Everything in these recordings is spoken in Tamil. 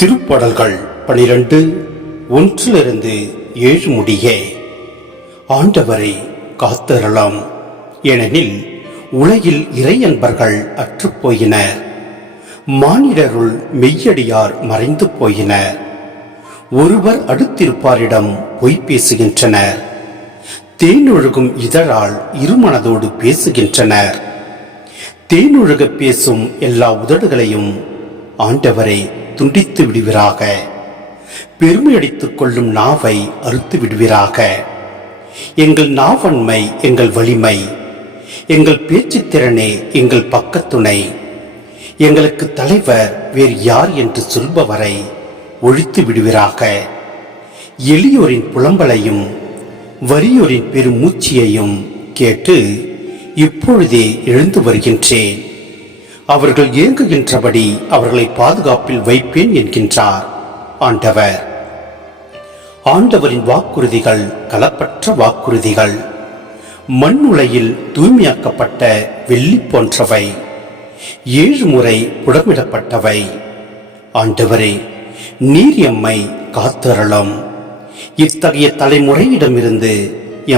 திருப்பாடல்கள் 12 1-7 முடிய. ஆண்டவரை காத்தருளாம், ஏனெனில் உலகில் இறையன்பர்கள் அற்றுப்போயினர். மானிடருள் மெய்யடியார் மறைந்து போயினர். ஒருவர் அடுத்திருப்பாரிடம் பொய் பேசுகின்றனர். தேனொழுகும் இதழால் இருமனதோடு பேசுகின்றனர். தேனொழுக பேசும் எல்லா உதடுகளையும் ஆண்டவரை துண்டித்து விடுவீராக. பெருமையடித்துக் கொள்ளும் நாவை அறுத்து விடுவீராக. எங்கள் நாவன்மை எங்கள் வலிமை, எங்கள் பேச்சுத்திறனே எங்கள் பக்கத்துணை. எங்களுக்கு தலைவர் வேறு யார் என்று சொல்பவரை ஒழித்து விடுவீராக. எளியோரின் புலம்பலையும் வறியோரின் பெருமூச்சியையும் கேட்டு இப்பொழுதே எழுந்து வருகின்றேன். அவர்கள் ஏங்குகின்றபடி அவர்களை பாதுகாப்பில் வைப்பேன் என்கின்றார் ஆண்டவர். ஆண்டவரின் வாக்குறுதிகள் களப்பற்ற வாக்குறுதிகள், மண்ணுலையில் தூய்மையாக்கப்பட்ட வெள்ளி போன்றவை, 7 முறை புடமிடப்பட்டவை. ஆண்டவரே, நீர் எம்மை காத்தருளும். இத்தகைய தலைமுறையிடமிருந்து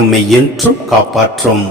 எம்மை என்றும் காப்பாற்றும்.